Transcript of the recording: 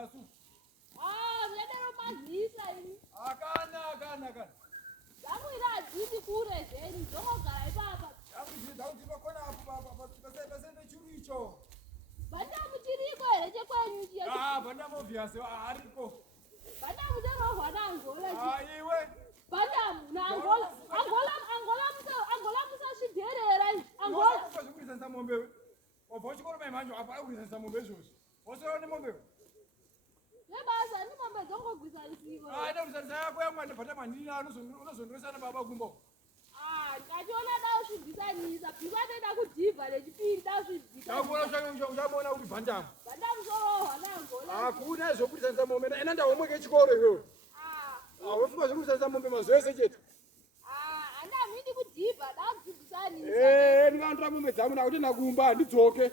zasu. Mnadaro mazisa ini. Akana. Zakuita adziti kure zveni, dzongogara ipapa. Akuti vakona apo pasende churu icho. Bantam chiriko here chekwenyu chiya. Bantam obvious ariko. Bantam inorohwa naAngola. Iwe. Bantam naAngola. Angola musazviderera. Angola. Kusanisa mombe. Wabva chikoro manje apa kusanisa mombe izvozvo. Wasoro nemombe. Nebasa ni mombe dzongogwisanisiwa. Ida kusanisa yako yamwana Bantam handina unozondosana baba kumbo. Ndachiona dausvibvisanisa pivanoda kudhivha nechipiri dausvibvisa. Uchamona kuti Bantam. Bantam inorohwa naAngola. Hakuna zvokusanisa mombe. Enda homework yechikoro iyoyo. Wafunga zvokusanisa mombe mazuva ese chete. Handamidi kudhivha dausvibvisanisa. Ndingandotora mombe dzangu nakuti ndakumba ndidzoke.